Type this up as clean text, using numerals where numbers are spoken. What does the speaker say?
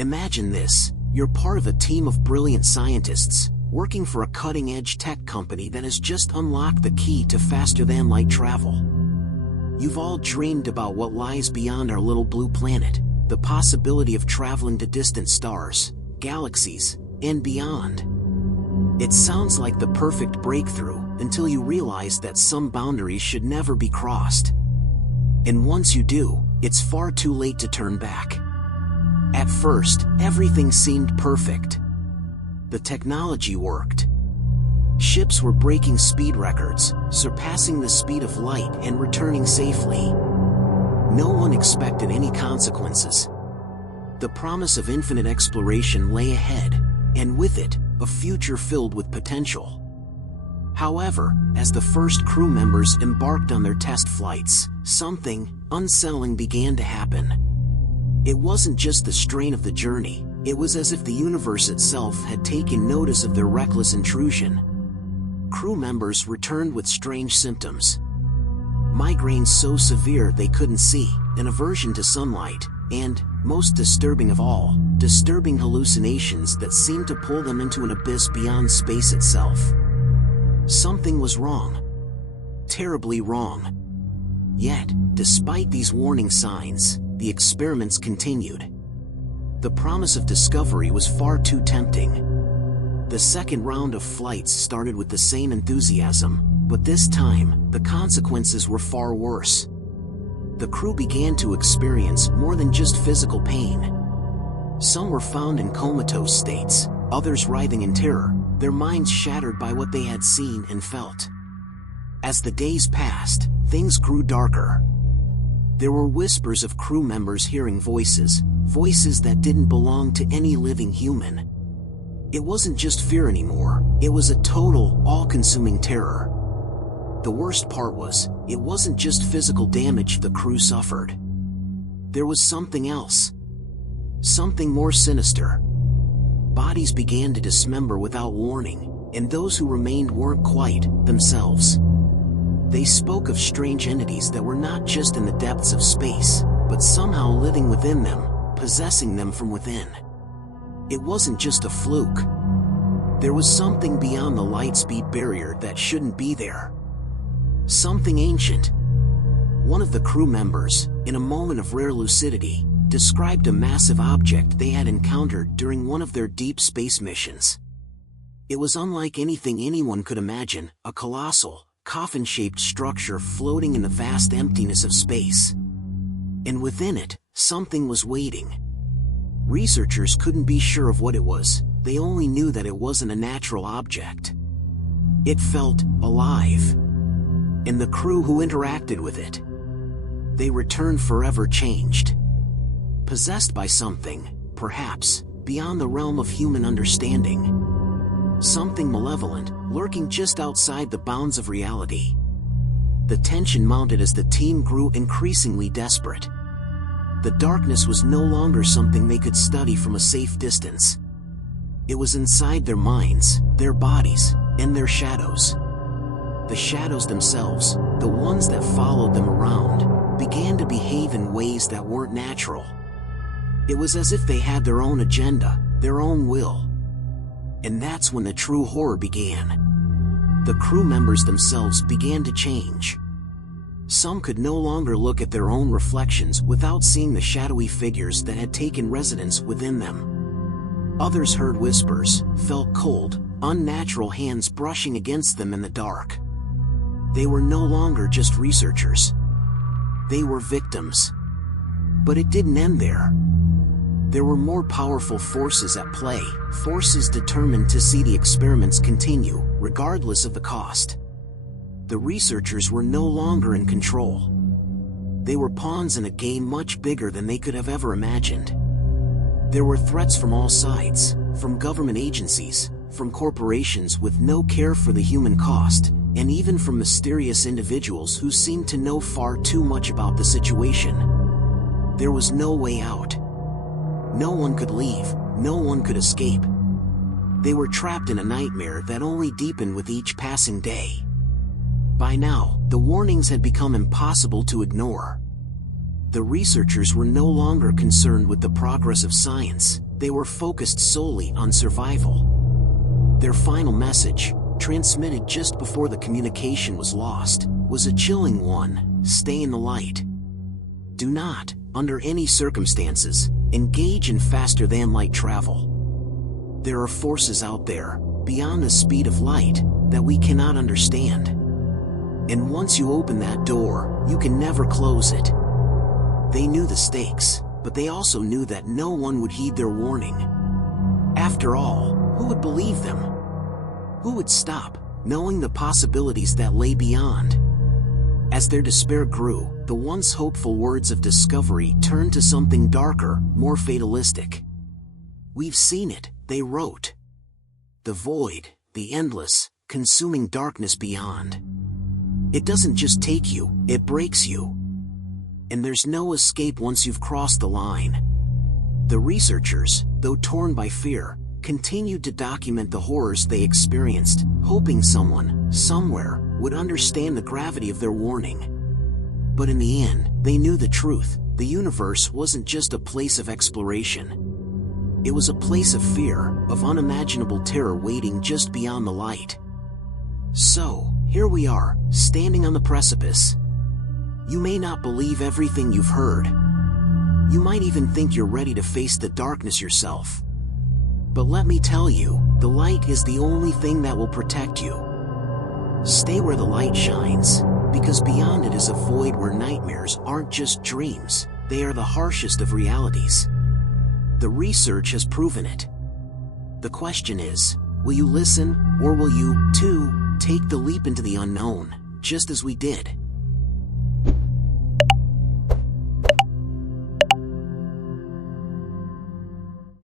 Imagine this: you're part of a team of brilliant scientists, working for a cutting-edge tech company that has just unlocked the key to faster-than-light travel. You've all dreamed about what lies beyond our little blue planet, the possibility of traveling to distant stars, galaxies, and beyond. It sounds like the perfect breakthrough until you realize that some boundaries should never be crossed. And once you do, it's far too late to turn back. At first, everything seemed perfect. The technology worked. Ships were breaking speed records, surpassing the speed of light and returning safely. No one expected any consequences. The promise of infinite exploration lay ahead, and with it, a future filled with potential. However, as the first crew members embarked on their test flights, something unsettling began to happen. It wasn't just the strain of the journey, it was as if the universe itself had taken notice of their reckless intrusion. Crew members returned with strange symptoms. Migraines so severe they couldn't see, an aversion to sunlight, and, most disturbing of all, disturbing hallucinations that seemed to pull them into an abyss beyond space itself. Something was wrong. Terribly wrong. Yet, despite these warning signs, the experiments continued. The promise of discovery was far too tempting. The second round of flights started with the same enthusiasm, but this time, the consequences were far worse. The crew began to experience more than just physical pain. Some were found in comatose states, others writhing in terror, their minds shattered by what they had seen and felt. As the days passed, things grew darker. There were whispers of crew members hearing voices that didn't belong to any living human. It wasn't just fear anymore, it was a total, all-consuming terror. The worst part was, it wasn't just physical damage the crew suffered. There was something else. Something more sinister. Bodies began to dismember without warning, and those who remained weren't quite themselves. They spoke of strange entities that were not just in the depths of space, but somehow living within them, possessing them from within. It wasn't just a fluke. There was something beyond the light-speed barrier that shouldn't be there. Something ancient. One of the crew members, in a moment of rare lucidity, described a massive object they had encountered during one of their deep space missions. It was unlike anything anyone could imagine, a colossal, coffin-shaped structure floating in the vast emptiness of space. And within it, something was waiting. Researchers couldn't be sure of what it was, they only knew that it wasn't a natural object. It felt alive. And the crew who interacted with it, they returned forever changed. Possessed by something, perhaps, beyond the realm of human understanding. Something malevolent, lurking just outside the bounds of reality. The tension mounted as the team grew increasingly desperate. The darkness was no longer something they could study from a safe distance. It was inside their minds, their bodies, and their shadows. The shadows themselves, the ones that followed them around, began to behave in ways that weren't natural. It was as if they had their own agenda, their own will. And that's when the true horror began. The crew members themselves began to change. Some could no longer look at their own reflections without seeing the shadowy figures that had taken residence within them. Others heard whispers, felt cold, unnatural hands brushing against them in the dark. They were no longer just researchers. They were victims. But it didn't end there. There were more powerful forces at play, forces determined to see the experiments continue, regardless of the cost. The researchers were no longer in control. They were pawns in a game much bigger than they could have ever imagined. There were threats from all sides, from government agencies, from corporations with no care for the human cost, and even from mysterious individuals who seemed to know far too much about the situation. There was no way out. No one could leave, no one could escape. They were trapped in a nightmare that only deepened with each passing day. By now, the warnings had become impossible to ignore. The researchers were no longer concerned with the progress of science, They were focused solely on survival. Their final message, transmitted just before the communication was lost, was a chilling one: stay in the light. Do not, under any circumstances, engage in faster-than-light travel. There are forces out there, beyond the speed of light, that we cannot understand. And once you open that door, you can never close it. They knew the stakes, but they also knew that no one would heed their warning. After all, who would believe them? Who would stop, knowing the possibilities that lay beyond? As their despair grew, the once hopeful words of discovery turned to something darker, more fatalistic. We've seen it, they wrote. The void, the endless, consuming darkness beyond. It doesn't just take you, it breaks you. And there's no escape once you've crossed the line. The researchers, though torn by fear, continued to document the horrors they experienced, hoping someone, somewhere, would understand the gravity of their warning. But in the end, they knew the truth: the universe wasn't just a place of exploration. It was a place of fear, of unimaginable terror waiting just beyond the light. So, here we are, standing on the precipice. You may not believe everything you've heard. You might even think you're ready to face the darkness yourself. But let me tell you, the light is the only thing that will protect you. Stay where the light shines, because beyond it is a void where nightmares aren't just dreams, they are the harshest of realities. The research has proven it. The question is, will you listen, or will you, too, take the leap into the unknown, just as we did?